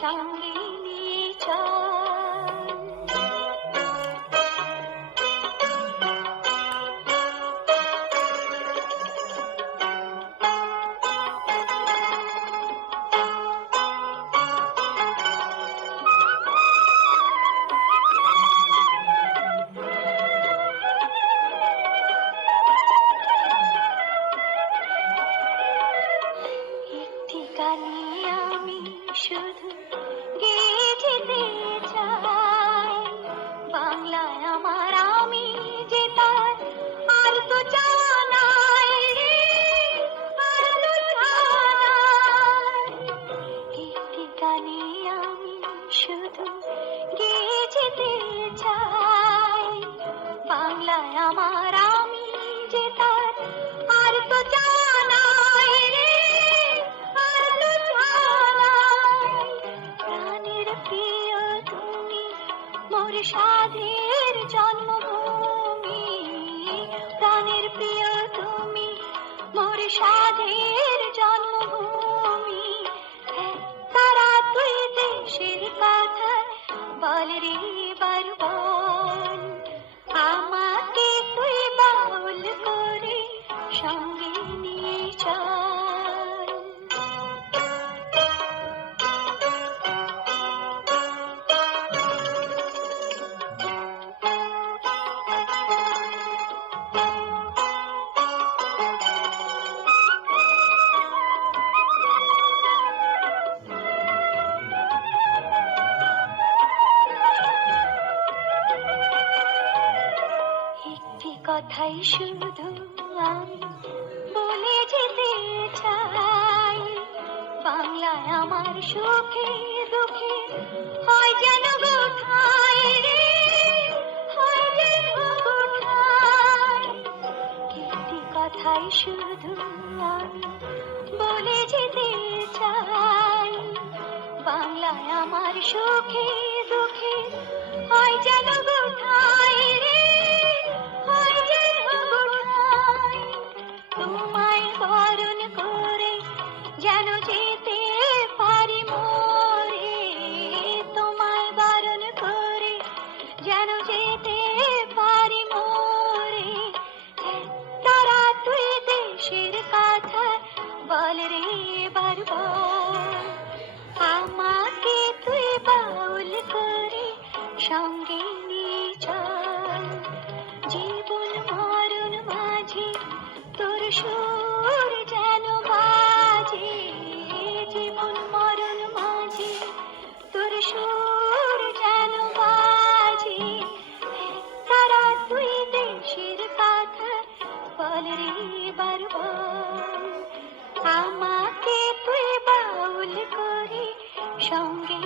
সঙ্গে নিয়ে চল। একটি গানে আমি শুধু গেয়ে যেতে চাই, বাংলায় আমার আমি যে তার আর তো চাওয়া নাই রে, আর তো চাওয়া নাই। একটি গানে আমি শুধু গেয়ে যেতে চাই, বাংলায় আমার আমি যে তার আর তো চাওয়া নাই রে, আর তো চাওয়া নাই। প্রাণের প্রিয় তুমি মোর সাধের জন্মভূমি, প্রাণের প্রিয় তুমি মোর সাধের জন্মভূমি। তারা তুই দেশের কথা বল রে বার বল, আমাকে তুই বাউল করে সঙ্গে নিয়ে চল। একটি কথাই শুধু আমি বলে যেতে চাই, বাংলায় আমার সুখে দুঃখে হয় যেন কোথায় রে, হয় যেন কোথায়। একটি কথাই শুধু আমি বলে যেতে চাই, বাংলায় আমার সুখে দুঃখে হয় যেন কোথায় রে, হয় যেন কোথায়। তোমায় বরণ করে যেন যেতে পারি মোরে, তোমায় বরণ করে যেন যেতে পারি মোরে। তারা তুই দেশের কথা বল রে বার বল, আমাকে তুই বাউল করে সঙ্গে নিয়ে চল। জীবন মরণ মাঝে তোর সুর যেন বাজে, জীবন মরণ মাঝে তোর সুর যেন বাজে। তারা তুই দেশের কথা বল রে বার বল, আমাকে তুই বাউল করে সঙ্গে